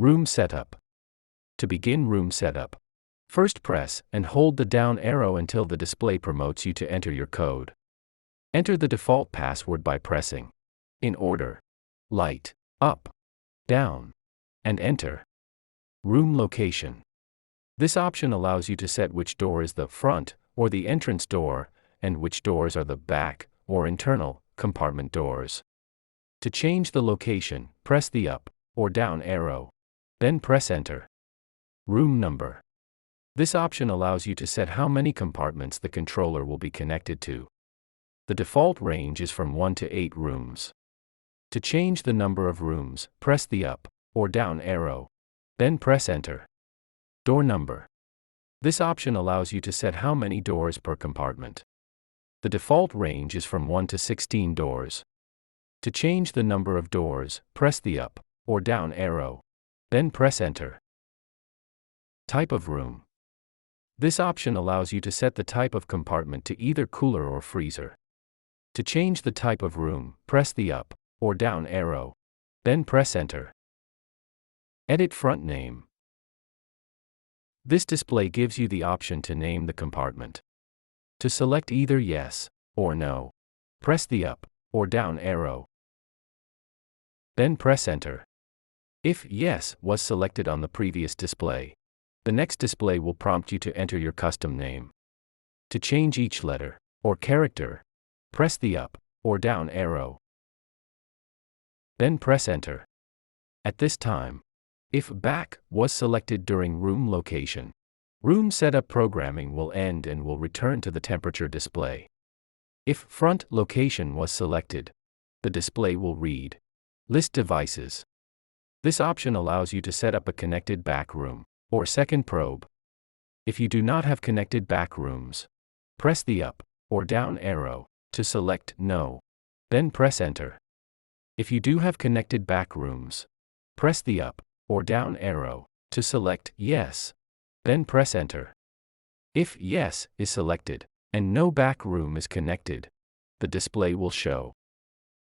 Room setup. To begin room setup, first press and hold the down arrow until the display promotes you to enter your code. Enter the default password by pressing, in order, light, up, down, and enter. Room location. This option allows you to set which door is the front or the entrance door, and which doors are the back or internal compartment doors. To change the location, press the up or down arrow, then press enter. Room number. This option allows you to set how many compartments the controller will be connected to. The default range is from 1 to 8 rooms. To change the number of rooms, press the up or down arrow, then press enter. Door number. This option allows you to set how many doors per compartment. The default range is from 1 to 16 doors. To change the number of doors, press the up or down arrow, then press enter. Type of room. This option allows you to set the type of compartment to either cooler or freezer. To change the type of room, press the up or down arrow, then press enter. Edit front name. This display gives you the option to name the compartment. To select either yes or no, press the up or down arrow, then press enter. If yes was selected on the previous display, the next display will prompt you to enter your custom name. To change each letter or character, press the up or down arrow, then press enter. At this time, if back was selected during room location, room setup programming will end and will return to the temperature display. If front location was selected, the display will read, List devices. This option allows you to set up a connected back room or second probe. If you do not have connected back rooms, press the up or down arrow to select no, then press enter. If you do have connected back rooms, press the up or down arrow to select yes, then press enter. If yes is selected and no back room is connected, the display will show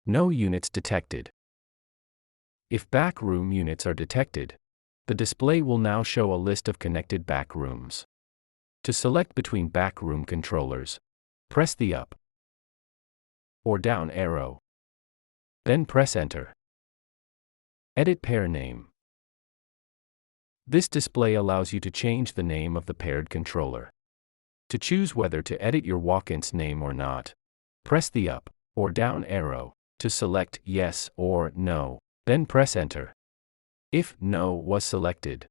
no units detected. If back room units are detected, the display will now show a list of connected back rooms. To select between back room controllers, press the up or down arrow, then press enter. Edit pair name. This display allows you to change the name of the paired controller. To choose whether to edit your walk-in's name or not, press the up or down arrow to select yes or no, then press enter. If no was selected,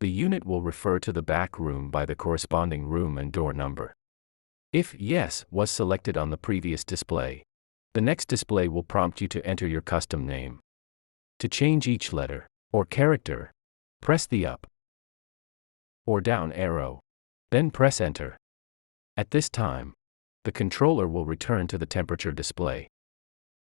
the unit will refer to the back room by the corresponding room and door number. If yes was selected on the previous display, the next display will prompt you to enter your custom name. To change each letter or character, press the up or down arrow, then press enter. At this time, the controller will return to the temperature display.